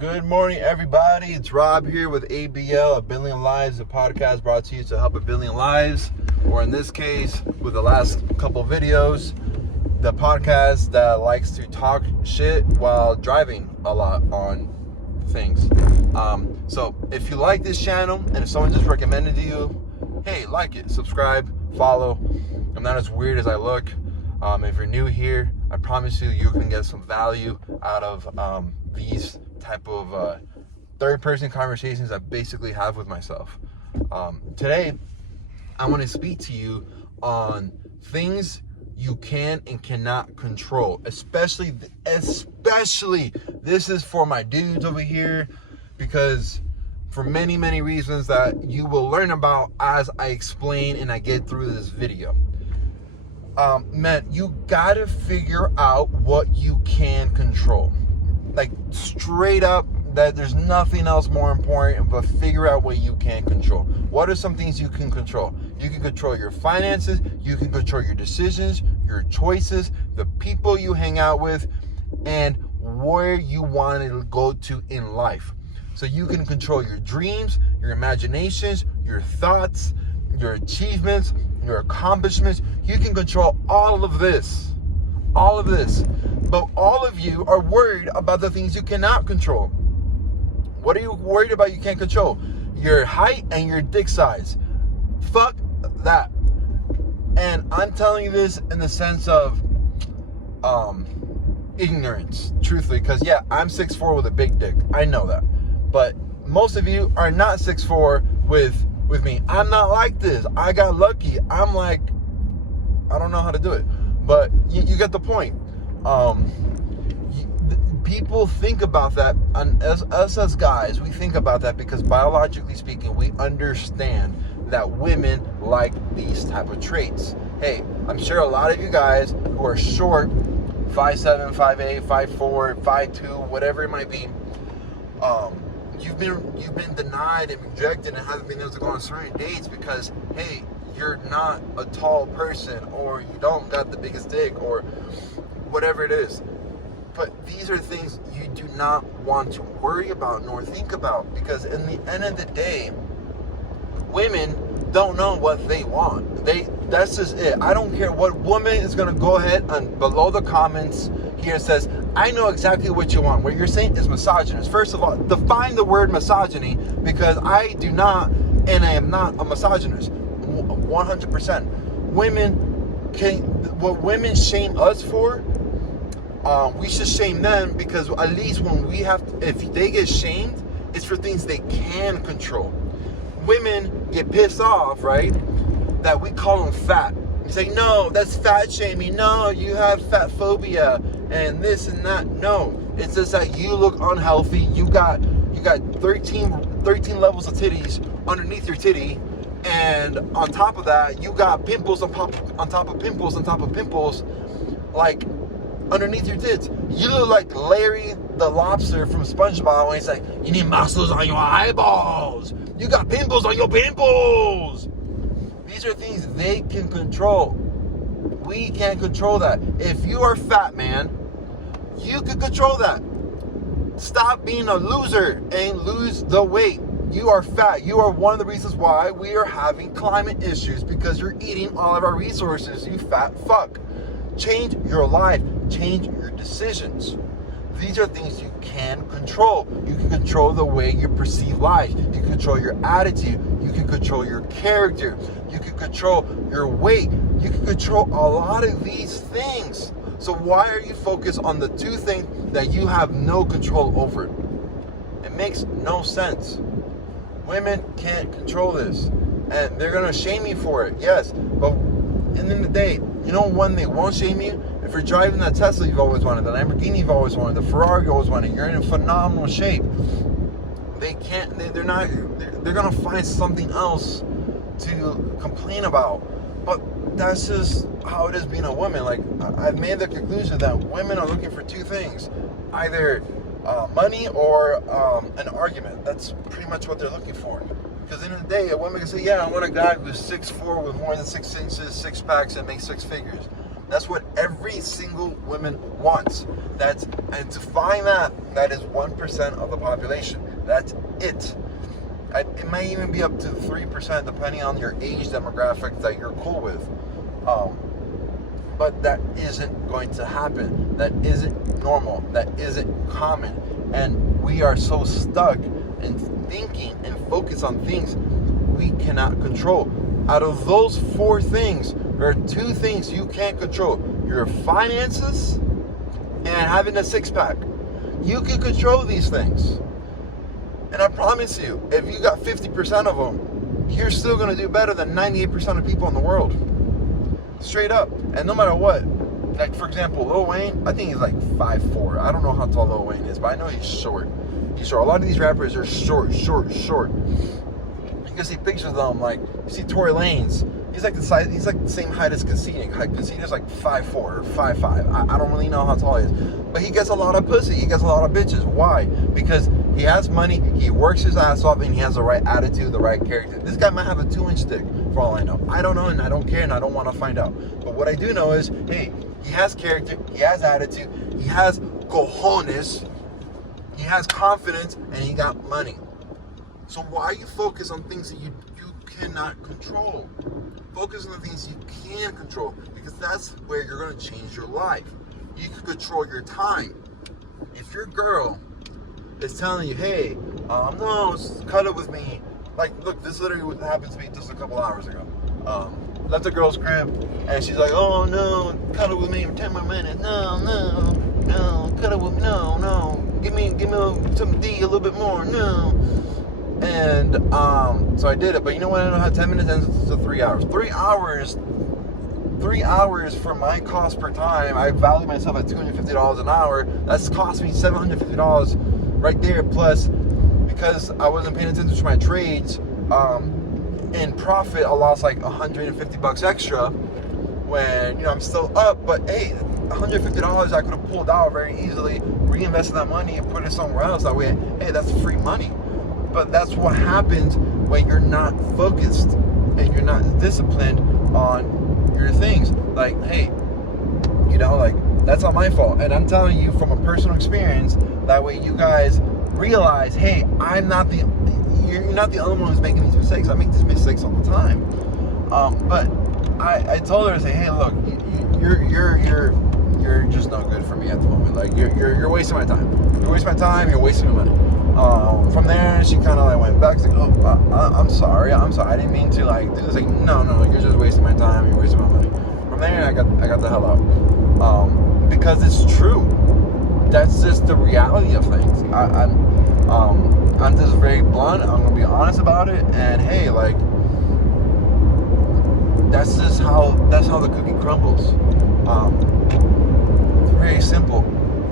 Good morning, everybody. It's Rob here with ABL, A Billion Lives, a podcast brought to you to help a billion lives, or in this case, with the last couple videos, the podcast that likes to talk shit while driving a lot on things. So if you like this channel, and if someone just recommended to you, hey, like it, subscribe, follow. I'm not as weird as I look. If you're new here, I promise you can get some value out of these type of third-person conversations I basically have with myself. Today, I want to speak to you on things you can and cannot control. Especially, this is for my dudes over here, because for many, many reasons that you will learn about as I explain and I get through this video. Man, you gotta figure out what you can control. Like, straight up, that there's nothing else more important but figure out what you can control. What are some things you can control? You can control your finances, you can control your decisions, your choices, the people you hang out with, and where you want to go to in life. So you can control your dreams, your imaginations, your thoughts, your achievements, your accomplishments. You can control all of this. But all of you are worried about the things you cannot control. What are you worried about you can't control? Your height and your dick size. Fuck that. And I'm telling you this in the sense of ignorance, truthfully, because yeah, I'm 6'4" with a big dick. I know that. But most of you are not 6'4" with me. I'm not like this. I got lucky. I'm like, I don't know how to do it. But you get the point. People think about that, and us as guys, we think about that because biologically speaking, we understand that women like these type of traits. Hey, I'm sure a lot of you guys who are short, 5'7", 5'8", 5'4", 5'2", whatever it might be, you've been denied and rejected and haven't been able to go on certain dates because, hey, you're not a tall person, or you don't got the biggest dick, or whatever it is. But these are things you do not want to worry about nor think about, because in the end of the day, women don't know what they want. That's just it. I don't care what woman is going to go ahead and below the comments here says, I know exactly what you want. What you're saying is misogynist. First of all, define the word misogyny, because I do not, and I am not a misogynist. 100%. What women shame us for, we should shame them, because at least when we have, if they get shamed, it's for things they can control. Women get pissed off, right, that we call them fat. You say, no, that's fat shaming. No, you have fat phobia and this and that. No, it's just that you look unhealthy. You got 13 levels of titties underneath your titty. And on top of that, you got pimples on top of pimples on top of pimples, like underneath your tits. You look like Larry the Lobster from SpongeBob when he's like, you need muscles on your eyeballs. You got pimples on your pimples. These are things they can control. We can't control that. If you are fat, man, you can control that. Stop being a loser and lose the weight. You are fat. You are one of the reasons why we are having climate issues, because you're eating all of our resources, you fat fuck. Change your life. Change your decisions. These are things you can control. You can control the way you perceive life. You can control your attitude. You can control your character. You can control your weight. You can control a lot of these things. So why are you focused on the two things that you have no control over? It makes no sense. Women can't control this, and they're gonna shame you for it. Yes, but at the end of the day, you know when they won't shame you? If you're driving that Tesla you've always wanted, the Lamborghini you've always wanted, the Ferrari you always wanted, you're in phenomenal shape. They're gonna find something else to complain about. But that's just how it is being a woman. Like, I've made the conclusion that women are looking for two things: either money or an argument. That's pretty much what they're looking for. Because at the end of the day, a woman can say, yeah, I want a guy who's 6'4", with more than 6 inches, 6 packs, and makes 6 figures. That's what every single woman wants. And to find that is 1% of the population. That's it. It may even be up to 3% depending on your age demographic that you're cool with. But that isn't going to happen. That isn't normal. That isn't common. And we are so stuck in thinking and focus on things we cannot control. Out of those 4 things, there are 2 things you can't control. Your finances and having a 6-pack. You can control these things. And I promise you, if you got 50% of them, you're still going to do better than 98% of people in the world. Straight up. And no matter what, like for example, Lil Wayne, I think he's like 5'4". I don't know how tall Lil Wayne is, but I know he's short. He's short. A lot of these rappers are short. You can see pictures of them, like you see Tory Lanez. He's like the same height as Conceited. Conceited like 5'4" or 5'5". I don't really know how tall he is. But he gets a lot of pussy. He gets a lot of bitches. Why? Because he has money, he works his ass off, and he has the right attitude, the right character. This guy might have a 2-inch dick, for all I know. I don't know, and I don't care, and I don't want to find out. But what I do know is, hey, he has character, he has attitude, he has cojones, he has confidence, and he got money. So why you focus on things that you cannot control? Focus on the things you can control, because that's where you're going to change your life. You can control your time. If your girl is telling you, hey, no, cut it with me. Like, look, this literally happened to me just a couple hours ago. Left the girl's crib, and she's like, oh, no, cut it with me for 10 more minutes. No, cut it with me, no. Give me some D a little bit more, no. And, so I did it, but you know what? I know how 10 minutes ends to 3 hours. 3 hours for my cost per time. I value myself at $250 an hour. That's cost me $750 right there. Plus, because I wasn't paying attention to my trades, in profit, I lost like $150 extra when, I'm still up. But hey, $150 I could have pulled out very easily, reinvested that money and put it somewhere else. That way, hey, that's free money. But that's what happens when you're not focused and you're not disciplined on your things. Like, hey, like, that's not my fault. And I'm telling you from a personal experience, that way you guys realize, hey, you're not the only one who's making these mistakes. I make these mistakes all the time. But I told her to say, hey, look, you're just not good for me at the moment. Like, you're wasting my time. You're wasting my time. You're wasting my money. From there, she kind of like went back. She's like, oh, I'm sorry. I didn't mean to like do this. Like, no, you're just wasting my time. You're wasting my money. From there, I got the hell out. Because it's true. That's just the reality of things. I'm just very blunt. I'm gonna be honest about it. And hey, like, that's how the cookie crumbles. It's very simple.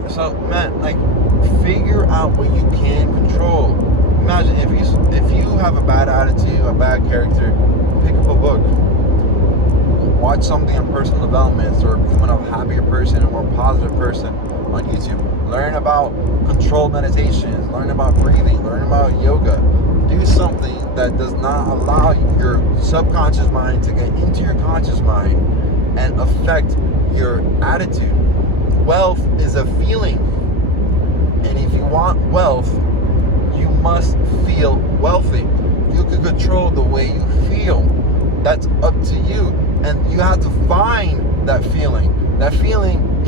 So, man, like, figure out what you can control. Imagine if you have a bad attitude, a bad character, pick up a book. Watch something on personal development or becoming a happier person, a more positive person on YouTube. Learn about controlled meditations, learn about breathing, learn about yoga. Do something that does not allow your subconscious mind to get into your conscious mind and affect your attitude. Wealth is a feeling. And if you want wealth, you must feel wealthy. You can control the way you feel. That's up to you. And you have to find that feeling. That feeling,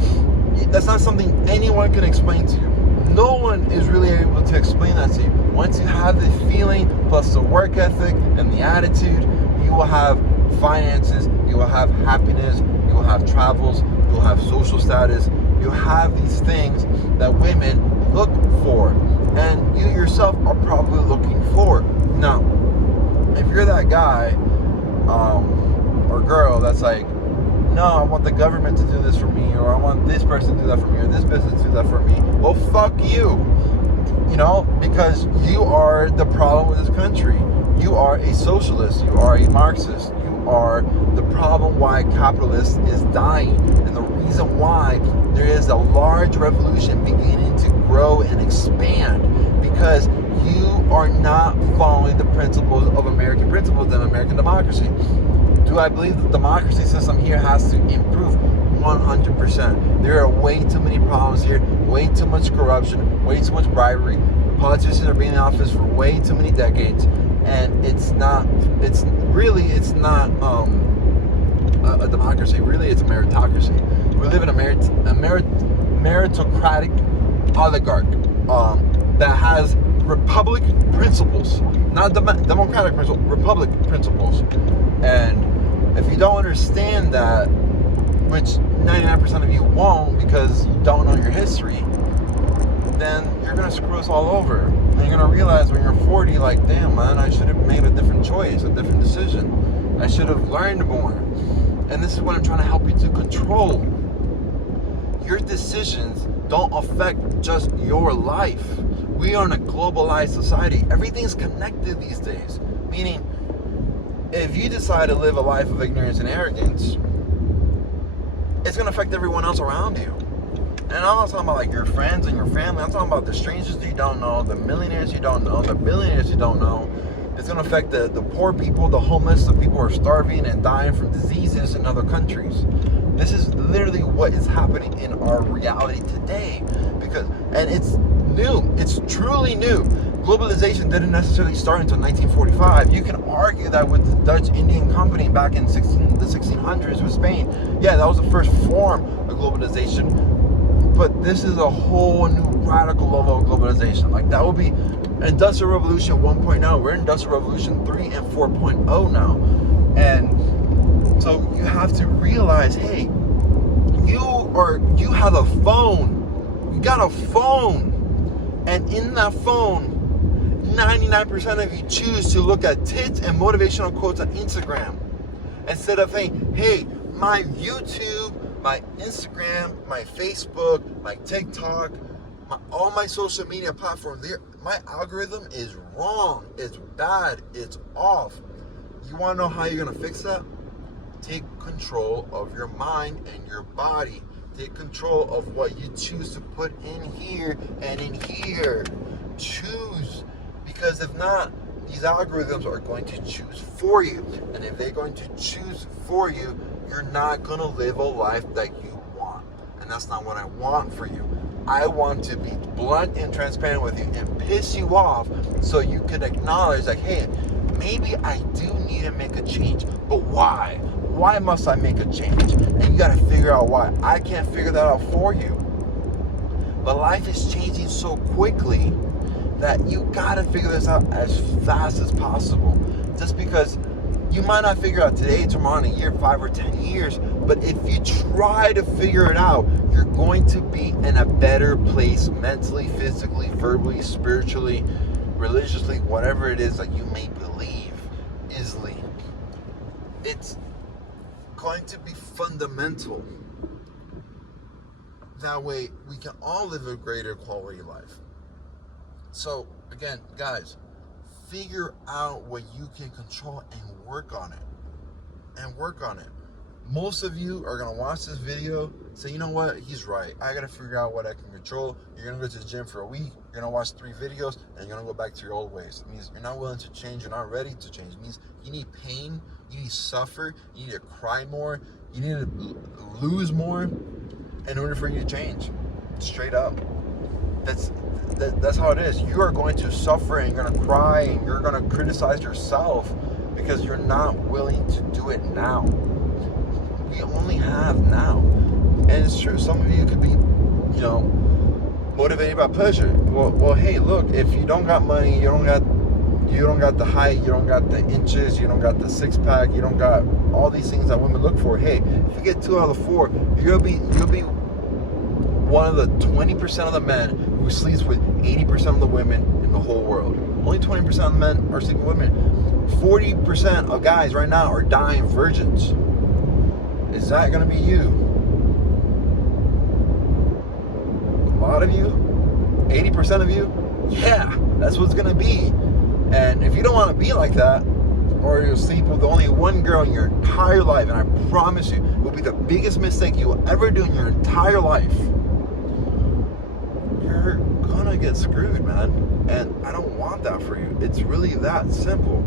that's not something anyone can explain to you. No one is really able to explain that to you. Once you have the feeling, plus the work ethic and the attitude, you will have finances, you will have happiness, you will have travels, you will have social status. You have these things that women look for, and you yourself are probably looking for. Now, if you're that guy or girl that's like, no, I want the government to do this for me, or I want this person to do that for me, or this business to do that for me, well, fuck you. Because you are the problem with this country. You are a socialist. You are a Marxist. You are the problem why capitalism is dying, and the reason why there is a large revolution beginning to grow and expand, because you are not following the principles of American principles and American democracy. Do I believe the democracy system here has to improve? 100%. There are way too many problems here, way too much corruption, way too much bribery. Politicians are being in office for way too many decades, and it's not a democracy. Really, it's a meritocracy. We live in a meritocratic oligarch that has republic principles, not democratic principles, republic principles. And if you don't understand that, which 99% of you won't because you don't know your history, then you're gonna screw us all over. And you're gonna realize when you're 40, like, damn, man, I should have made a different choice, a different decision. I should have learned more. And this is what I'm trying to help you to control. Your decisions don't affect just your life. We are in a globalized society. Everything's connected these days. Meaning, if you decide to live a life of ignorance and arrogance, it's gonna affect everyone else around you. And I'm not talking about like your friends and your family. I'm talking about the strangers you don't know, the millionaires you don't know, the billionaires you don't know. It's going to affect the poor people, the homeless, the people who are starving and dying from diseases in other countries. This is literally what is happening in our reality today. And it's new. It's truly new. Globalization didn't necessarily start until 1945. You can argue that with the Dutch Indian Company back in the 1600s with Spain. Yeah, that was the first form of globalization. But this is a whole new radical level of globalization. Like, that will be Industrial Revolution 1.0. We're in Industrial Revolution 3 and 4.0 now. And so you have to realize, hey, you have a phone. You got a phone. And in that phone, 99% of you choose to look at tits and motivational quotes on Instagram. Instead of saying, hey, my YouTube, my Instagram, my Facebook, my TikTok, all my social media platforms, my algorithm is wrong. It's bad. It's off. You want to know how you're going to fix that? Take control of your mind and your body. Take control of what you choose to put in here and in here. Choose. Because if not, these algorithms are going to choose for you. And if they're going to choose for you, you're not going to live a life that you want. And that's not what I want for you. I want to be blunt and transparent with you and piss you off so you can acknowledge, like, hey, maybe I do need to make a change, but why? Why must I make a change? And you got to figure out why. I can't figure that out for you. But life is changing so quickly that you got to figure this out as fast as possible. Just because you might not figure out today, tomorrow, in a year, 5 or 10 years, but if you try to figure it out, you're going to be in a better place mentally, physically, verbally, spiritually, religiously, whatever it is that you may believe easily. It's going to be fundamental. That way, we can all live a greater quality life. So, again, guys, figure out what you can control and work on it. Most of you are going to watch this video, say, you know what, he's right. I got to figure out what I can control. You're going to go to the gym for a week. You're going to watch 3 videos, and you're going to go back to your old ways. It means you're not willing to change. You're not ready to change. It means you need pain. You need to suffer. You need to cry more. You need to lose more in order for you to change. Straight up. That's how it is. You are going to suffer, and you're going to cry, and you're going to criticize yourself because you're not willing to do it now. We only have now. And it's true, some of you could be, motivated by pleasure. Well, hey, look, if you don't got money, you don't got the height, you don't got the inches, you don't got the 6-pack, you don't got all these things that women look for. Hey, if you get 2 out of the 4, you'll be one of the 20% of the men who sleeps with 80% of the women in the whole world. Only 20% of the men are sleeping with women. 40% of guys right now are dying virgins. Is that going to be you? A lot of you? 80% of you? Yeah, that's what's going to be. And if you don't want to be like that, or you'll sleep with only one girl in your entire life, and I promise you, it will be the biggest mistake you will ever do in your entire life, you're going to get screwed, man. And I don't want that for you. It's really that simple.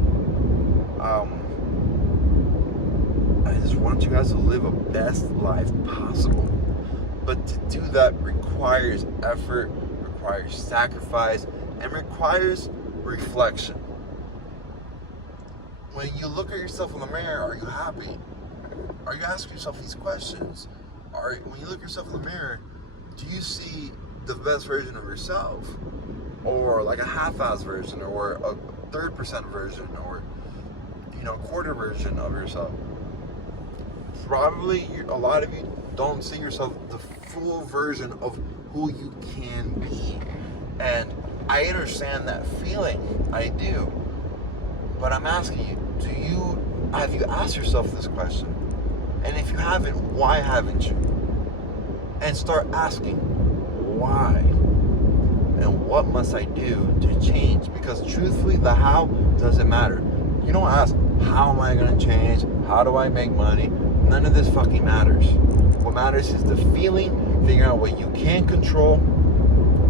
I just want you guys to live a best life possible. But to do that requires effort, requires sacrifice, and requires reflection. When you look at yourself in the mirror, are you happy? Are you asking yourself these questions? When you look at yourself in the mirror, do you see the best version of yourself? Or like a half-ass version, or a 3% version, or quarter version of yourself? Probably a lot of you don't see yourself the full version of who you can be. And I understand that feeling. I do. But I'm asking you, have you asked yourself this question? And if you haven't, why haven't you? And start asking, why? And what must I do to change? Because truthfully, the how doesn't matter. You don't ask, how am I going to change? How do I make money? None of this fucking matters. What matters is the feeling, figuring out what you can control,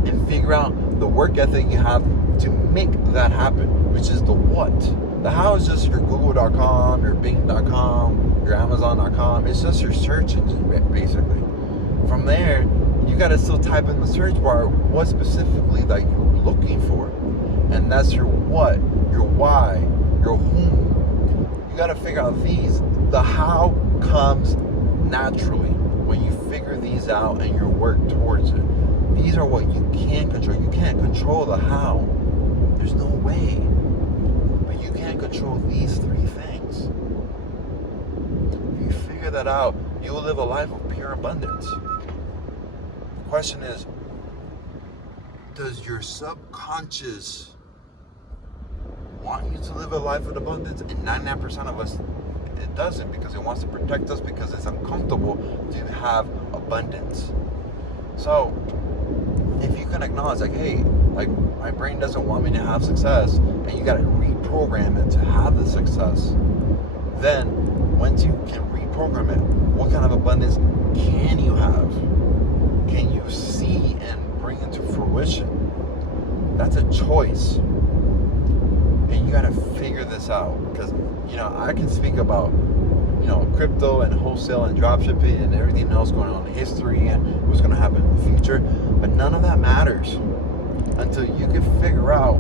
and figure out the work ethic you have to make that happen, which is the what. The how is just your Google.com, your Bing.com, your Amazon.com. It's just your search engine, basically. From there, you got to still type in the search bar what specifically that you're looking for. And that's your what, your why, your whom. You got to figure out these. The how comes naturally when you figure these out and you work towards it. These are what you can control. You can't control the how. There's no way. But you can control these three things. If you figure that out, you will live a life of pure abundance. The question is, does your subconscious want you to live a life of abundance? And 99% of us, it doesn't, because it wants to protect us, because it's uncomfortable to have abundance. So if you can acknowledge, like, hey, like, my brain doesn't want me to have success, and you got to reprogram it to have the success, then once you can reprogram it, what kind of abundance can you have? Can you see and bring into fruition? That's a choice. And you got to figure this out, because I can speak about crypto and wholesale and dropshipping and everything else going on in history and what's going to happen in the future, but none of that matters until you can figure out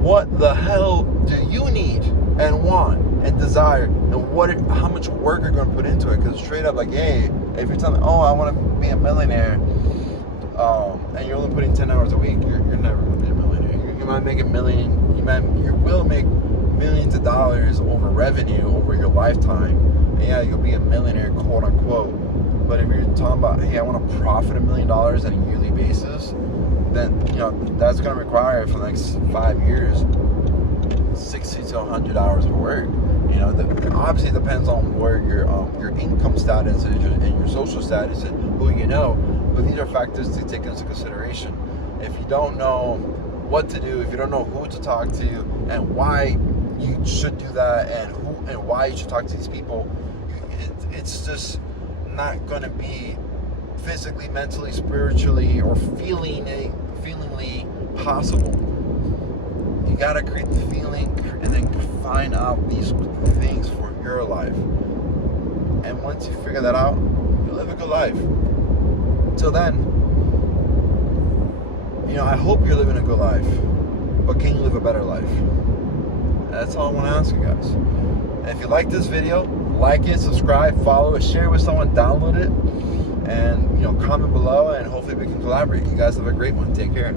what the hell do you need and want and desire, and how much work you're going to put into it. Because straight up, like, hey, if you're telling me, oh, I want to be a millionaire, and you're only putting 10 hours a week, you're never going to be a millionaire. You might make $1 million. You will make millions of dollars over revenue over your lifetime. And yeah, you'll be a millionaire, quote unquote. But if you're talking about, hey, I want to profit $1 million on a yearly basis, then that's going to require for the next 5 years 60 to 100 hours of work. Obviously it depends on where your income status is and your social status and who you know. But these are factors to take into consideration. If you don't know what to do, if you don't know who to talk to and why you should do that, and why you should talk to these people, it's just not going to be physically, mentally, spiritually, or feelingly possible. You got to create the feeling and then find out these things for your life. And once you figure that out, you live a good life. Until then, I hope you're living a good life, but can you live a better life? That's all I want to ask you guys. And if you like this video, like it, subscribe, follow it, share it with someone, download it, and comment below, and hopefully we can collaborate. You guys have a great one. Take care.